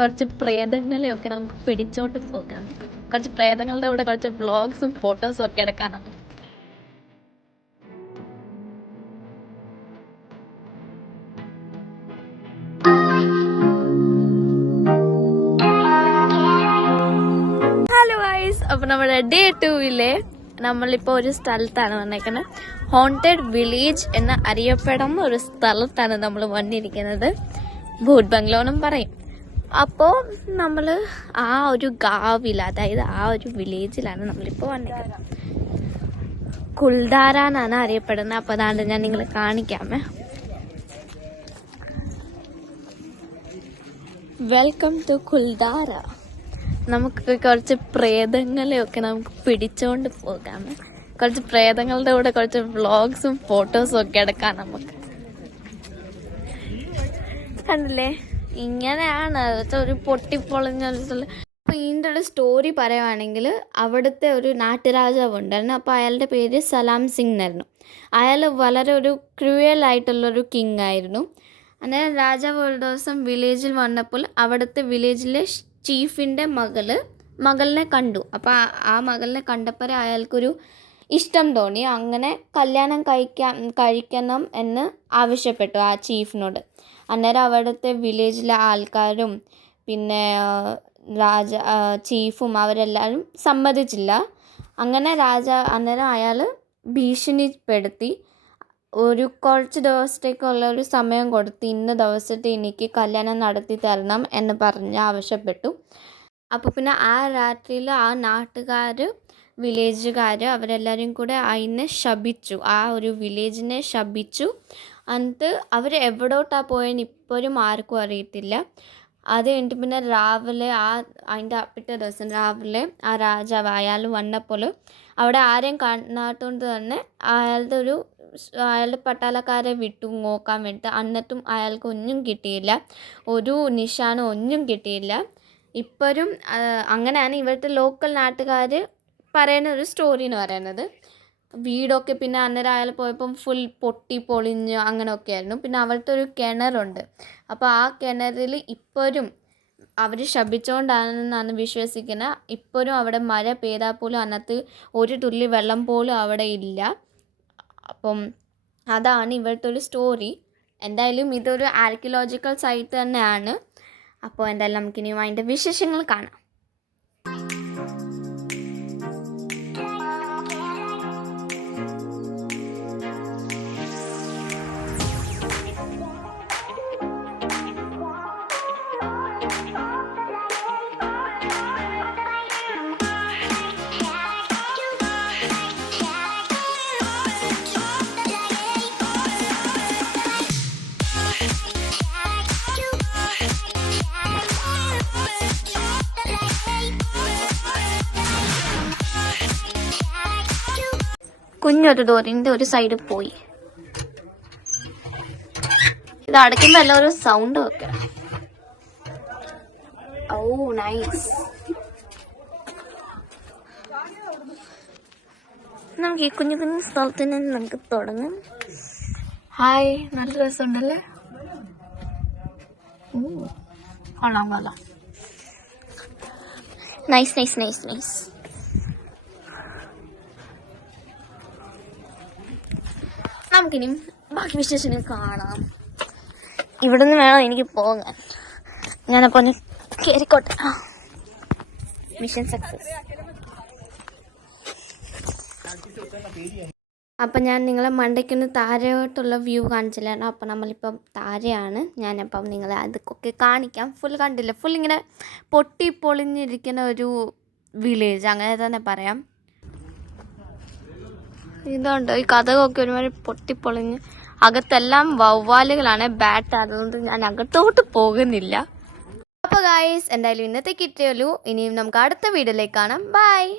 കുറച്ച് പ്രേതങ്ങളെയൊക്കെ നമുക്ക് പിടിച്ചോണ്ട് പോകാം. കുറച്ച് പ്രേതങ്ങളുടെ കൂടെ കുറച്ച് വ്ളോഗ്സും ഫോട്ടോസും ഒക്കെ എടുക്കാനാണ്. ഹലോ ഗൈസ്, അപ്പൊ നമ്മുടെ ഡേ 2-ലെ നമ്മളിപ്പോ ഒരു സ്ഥലത്താണ് വന്നേക്കുന്നത്. ഹോണ്ടഡ് വില്ലേജ് എന്ന് അറിയപ്പെടുന്ന ഒരു സ്ഥലത്താണ് നമ്മൾ വന്നിരിക്കുന്നത്. ഭൂത് ബംഗ്ലോ എന്നും പറയും. അപ്പോൾ നമ്മൾ ആ ഒരു ഗാവിൽ, അതായത് ആ ഒരു വില്ലേജിലാണ് നമ്മളിപ്പോൾ വന്നിരിക്കുന്നത്. കുൽദാര എന്നാണ് അറിയപ്പെടുന്നത്. അപ്പോൾ അതാണ്ട് ഞാൻ നിങ്ങളെ കാണിക്കാമേ. Welcome to കുൽദാര. നമുക്ക് കുറച്ച് പ്രേതങ്ങളെയൊക്കെ നമുക്ക് പിടിച്ചോണ്ട് പോകാമേ. കുറച്ച് പ്രേതങ്ങളുടെ കൂടെ കുറച്ച് വ്ളോഗ്സും ഫോട്ടോസും ഒക്കെ എടുക്കാം നമുക്ക്. കണ്ടില്ലേ, ഇങ്ങനെയാണ് ഒരു പൊട്ടിപ്പൊളിഞ്ഞ. അപ്പൊ ഇതിൻ്റെ ഒരു സ്റ്റോറി പറയുവാണെങ്കിൽ, അവിടുത്തെ ഒരു നാട്ടുരാജാവ് ഉണ്ടായിരുന്നു. അപ്പോൾ അയാളുടെ പേര് സലാം സിംഗ് എന്നായിരുന്നു. അയാൾ വളരെ ഒരു ക്രൂയൽ ആയിട്ടുള്ളൊരു കിങ് ആയിരുന്നു. അന്നേരം രാജാവ് ഒരു ദിവസം വില്ലേജിൽ വന്നപ്പോൾ അവിടുത്തെ വില്ലേജിലെ ചീഫിൻ്റെ മകളിനെ കണ്ടു. അപ്പോൾ ആ മകളിനെ കണ്ടപ്പോൾ അയാൾക്കൊരു ഇഷ്ടം തോന്നി. അങ്ങനെ കല്യാണം കഴിക്കണം എന്ന് ആവശ്യപ്പെട്ടു ആ ചീഫിനോട്. അന്നേരം അവിടുത്തെ വില്ലേജിലെ ആൾക്കാരും പിന്നെ ചീഫും അവരെല്ലാവരും സമ്മതിച്ചില്ല. അങ്ങനെ അന്നേരം അയാൾ ഭീഷണിപ്പെടുത്തി കുറച്ച് ദിവസത്തേക്കുള്ള ഒരു സമയം കൊടുത്ത്, ഇന്ന ദിവസത്തെ എനിക്ക് കല്യാണം നടത്തി തരണം എന്ന് പറഞ്ഞ് ആവശ്യപ്പെട്ടു. അപ്പോൾ പിന്നെ ആ രാത്രിയിൽ ആ വില്ലേജുകാർ അവരെല്ലാവരും കൂടെ അതിനെ ശപിച്ചു, ആ ഒരു വില്ലേജിനെ ശപിച്ചു. എന്നിട്ട് അവർ എവിടോട്ടാണ് പോയെന്ന് ഇപ്പോഴും ആർക്കും അറിയത്തില്ല. അത് കഴിഞ്ഞിട്ട് പിന്നെ രാവിലെ അതിൻ്റെ പിറ്റേ ദിവസം രാവിലെ ആ രാജാവ് അയാൾ വന്നപ്പോൾ അവിടെ ആരെയും കാണാത്തോണ്ട് തന്നെ അയാളുടെ പട്ടാളക്കാരെ വിട്ടു നോക്കാൻ വേണ്ടിയിട്ട്. എന്നിട്ടും അയാൾക്ക് ഒന്നും കിട്ടിയില്ല, ഒരു നിശാനം ഒന്നും കിട്ടിയില്ല. ഇപ്പോഴും അങ്ങനെയാണ് ഇവിടുത്തെ ലോക്കൽ നാട്ടുകാർ പറയുന്ന ഒരു സ്റ്റോറി എന്ന് പറയുന്നത്. വീടൊക്കെ പിന്നെ അന്നേരം അയാൾ പോയപ്പം ഫുൾ പൊട്ടി പൊളിഞ്ഞ് അങ്ങനെയൊക്കെ ആയിരുന്നു. പിന്നെ അവിടുത്തെ ഒരു കിണറുണ്ട്. അപ്പോൾ ആ കിണറിൽ ഇപ്പോഴും അവർ ശപിച്ചുകൊണ്ടാണെന്നാണ് വിശ്വസിക്കുന്നത്. ഇപ്പോഴും അവിടെ മഴ പെയ്താൽ പോലും അതിനകത്ത് ഒരു തുള്ളി വെള്ളം പോലും അവിടെ ഇല്ല. അപ്പം അതാണ് ഇവിടുത്തെ ഒരു സ്റ്റോറി. എന്തായാലും ഇതൊരു ആർക്കിയോളജിക്കൽ സൈറ്റ് തന്നെയാണ്. അപ്പോൾ എന്തായാലും നമുക്കിനിയും അതിൻ്റെ വിശേഷങ്ങൾ കാണാം. കുഞ്ഞൊരു ഡോറിന്റെ ഒരു സൈഡ് പോയി. ഇത് അടയ്ക്കുമ്പോ എല്ലാം ഒരു സൗണ്ട് വെക്കാം. ഓ നൈസ്. നമുക്ക് ഈ കുഞ്ഞു കുഞ്ഞു സ്ഥലത്ത് നിന്ന് നമുക്ക് തുടങ്ങാം. ഹായ്, നല്ല രസമുണ്ടല്ലേ? കൊള്ളാം. നൈസ്. നമുക്കിനി ബാക്കി വിശേഷങ്ങൾ കാണാം. ഇവിടെ നിന്ന് വേണം എനിക്ക് പോകാൻ. ഞാനപ്പോൾ ഒന്ന് കയറിക്കോട്ടെ. Mission success. അപ്പം ഞാൻ നിങ്ങളെ മണ്ടയ്ക്കൊന്ന് താഴോട്ടുള്ള വ്യൂ കാണിച്ചില്ലായിരുന്നു. അപ്പം നമ്മളിപ്പം താഴെയാണ്. ഞാനപ്പം നിങ്ങളെ അതൊക്കെ കാണിക്കാം. ഫുൾ കണ്ടില്ല, ഫുൾ ഇങ്ങനെ പൊട്ടി പൊളിഞ്ഞിരിക്കുന്ന ഒരു വില്ലേജ്, അങ്ങനെ തന്നെ പറയാം. ഇതുണ്ട്, ഈ കഥകൊക്കെ ഒരുമാതിരി പൊട്ടിപ്പൊളിഞ്ഞ്. അകത്തെല്ലാം വവ്വാലുകളാണ്, ബാറ്റ്. അതുകൊണ്ട് ഞാൻ അകത്തോട്ട് പോകുന്നില്ല. അപ്പോൾ ഗായ്സ്, എന്തായാലും ഇന്നത്തെ കിട്ടിയുള്ളൂ. ഇനിയും നമുക്ക് അടുത്ത വീഡിയോയിലേക്ക് കാണാം. ബൈ.